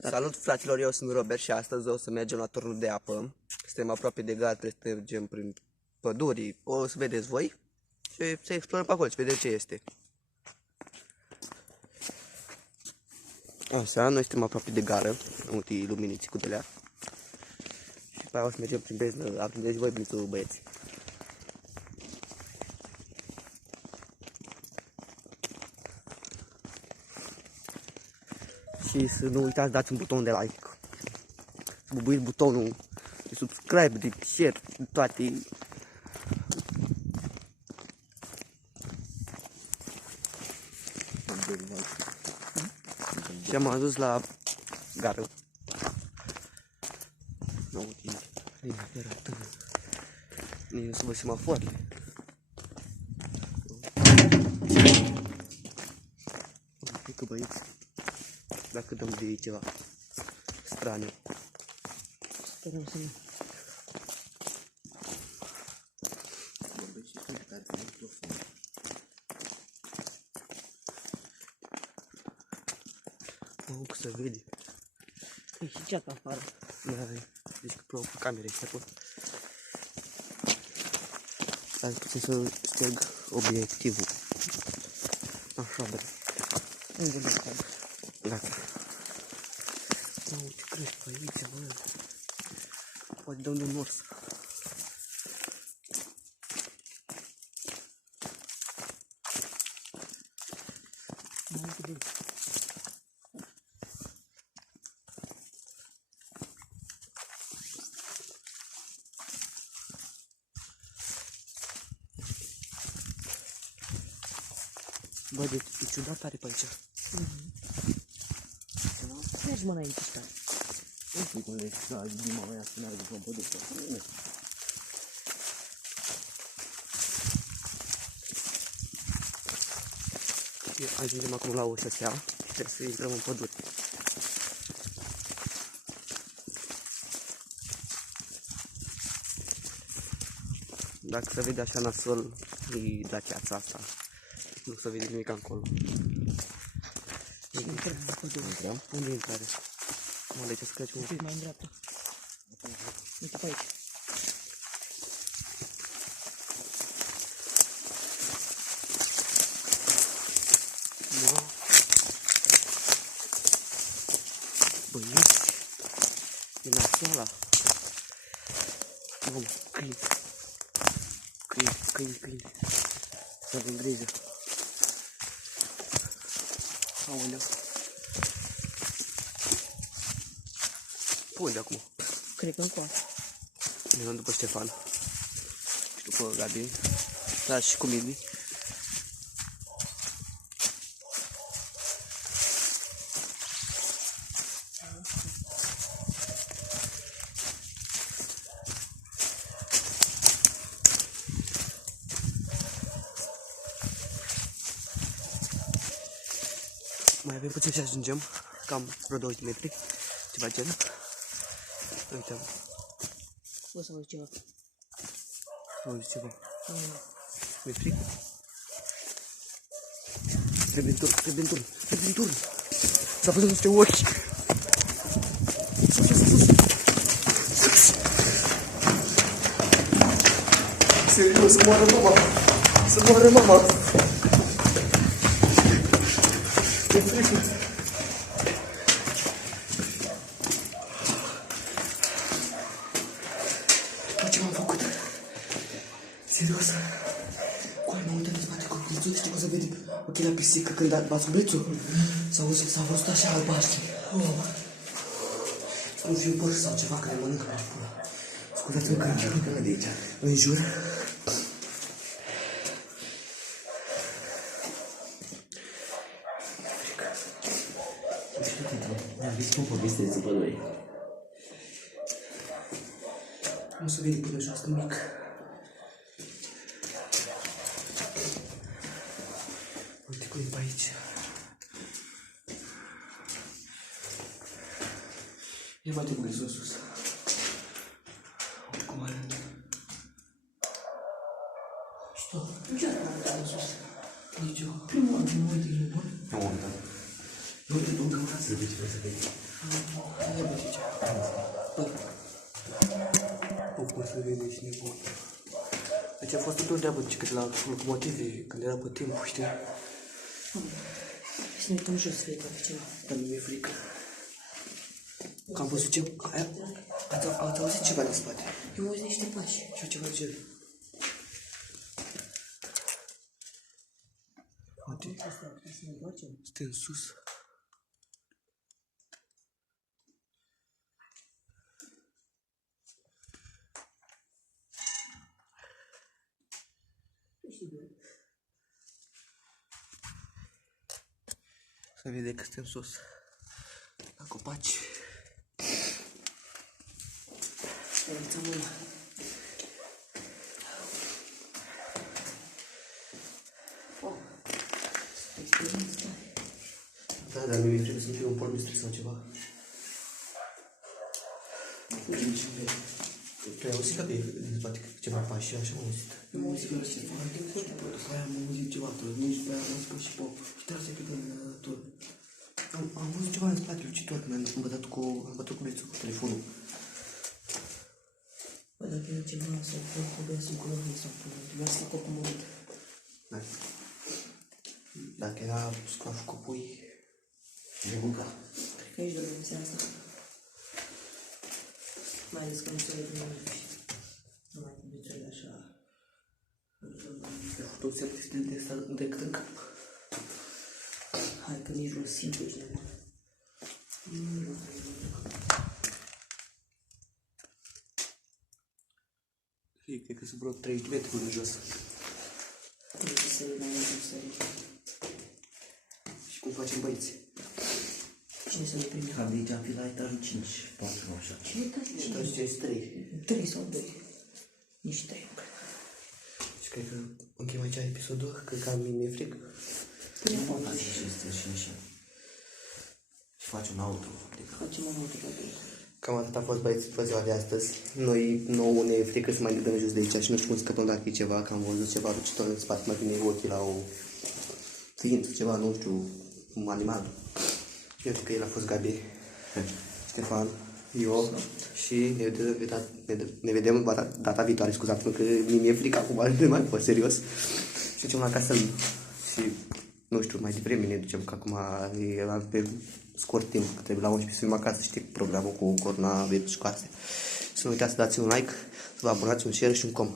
Salut fraților, eu sunt Robert și astăzi o să mergem la turnul de apă. Suntem aproape de gard, trebuie să mergem prin păduri, o să vedeți voi și să explorăm pe acolo și vedem ce este. Așa, noi suntem aproape de gară, uite luminiți cu delea. Și pe aia o să mergem prin beznă, aprindeți voi blițul, băieți. Și să nu uitați, dați un buton de like. Bubuiți butonul de subscribe, de share, de toate. Și am ajuns la gară. Nu, uite, linia ferată. Nu să vă semafoarele. Uite că băieți, dacă dăm de ei ceva straniu. Sperăm să nu. Mă că se vede. E și ceața afară. Da, deci că plouă cu camera este acolo. Dar putem să șterg obiectivul. Așa, bă. Unde nu stai? Gata. Mă, uite crește pe aici, bă. Poate dăm de un ors. Bă, deci e ciudat tare pe aici. Mergi mă înainte, stai. Nu știu cum le zic, din mama mea să meargă pe pădure. Ajungem acum la o șosea și trebuie să intrăm în pădure. Dacă se vede așa nasol, e Dacia-ța asta. Nu se vede nimic acolo. Și intrăm în pădure. Intrăm? Unde e intrare? Mă, de ce să crezi Un pic mai în dreapta. Uite pe aici. Da. Băieți, e nasoala. Bun, câini. Câini. Să avem grijă. Aoleu. Pe unde acum? Cred că încoace. Ne luăm după Ștefan. Și după Gabi. Da, și cu Mimi. Mai avem puțin și ajungem, cam vreo 20 de metri, ceva gen. Uite, O să văd ceva. auzi ceva. Mi-e frică. Trebuie în turn. S-a văzut niște ochi. Sus. Serios, să moară mama. E frică. Bă, ce m-am făcut? Serios? Coai, m-am uitat în spate cu blițul, știi cum se vede ochii la pisică când a bat cu blițul? S-a văzut așa albaștri. Nu știu păr sau ceva care mănâncă pe pula. Scuzați-mă că înjur până de aici. Înjur. Mi-am zis cum povesteți pe noi. Nu se vede până jos nimic. Uite cum e pe aici. Ia mai trebuie sus. Uite cum arată. Stop. Ce arată sus? Nici eu. Primul oară, nu uite, e bun. Nu, uite, nu, că să vezi ce vrei să vezi. Ia bă, ce? Bă. Nu pot să vede și nebun. Deci a fost totul de-abă, că de la locomotive, când era pe timp, știi? Să ne uităm jos, frică, pe ceva. Dar nu mi-e frică. Că am văzut ceva. Ați auzit ceva din spate? Eu mă uit niște pași. Și eu ceva de genul. Uite, Să ne întoarcem. suntem sus. Se vede că suntem sus. La copaci. Să mâna. Da, dar mi-e frică să nu fie un pornistru sau ceva. Tu ai auzit că din spate ceva pași și așa am auzit? Nu mă auzit că ce fac. După aia am auzit ceva, nici pe aia am spus și pop. Și trebuie să pică în tot. Am văzut ceva în spate, ce tot, man. Am bătut cu băiețul cu telefonul. Bă, dacă e ceva sau trebuie să-mi colorăm sau trebuie să fac o comodă. Da. Dacă era scoașul cu pui, De buca. Cred că aici dormim seara asta. Mai ales că nu se vede nimic. Nu mai cum vițurile așa. mi-a făcut un semn de asta decât în cap. Hai că nici nu simt aici nebun. Cred că sunt vreo 3 metri până jos. Trebuie să se vede mai mult să Și cum facem băieți? Cine să ne primi? Cam de aici am fi la etajul 5, 4, așa. Cine taci? Și tot ce 3. 3 sau 2. Nici 3, cred. Și cred că încheiem aici episodul, cred că mi-e frică. Nu mă faci și este și așa. Și faci un auto. Facem o notă pe ei. Cam atât a fost băieți pe ziua de astăzi. Noi nouă ne e frică să mai ne dăm jos de aici și nu știu cum scăpăm dacă e ceva, că am văzut ceva rucitor în spate, mai bine ochii la o ființă, ceva, nu știu, un animal. Și eu zic că el a fost Gabi, Ștefan, eu și ne vedem data viitoare, scuzați-mă că mi-e frică acum, nu mai pot, serios. Și ducem la casă și nu știu, mai devreme ne ducem, că acum e pe scurt timp, că trebuie la 11 să fim acasă, știi, programul cu coronavirus și cu astea. Să nu uitați să dați un like, să vă abonați, un share și un com.